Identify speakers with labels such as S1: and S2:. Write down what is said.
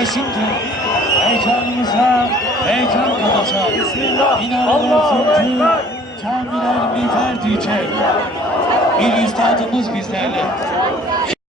S1: Ve şimdi heyecanımıza heyecan katacak. Minareler söndü, camiler miğfer diyecek. Bir üstadımız bizlerle.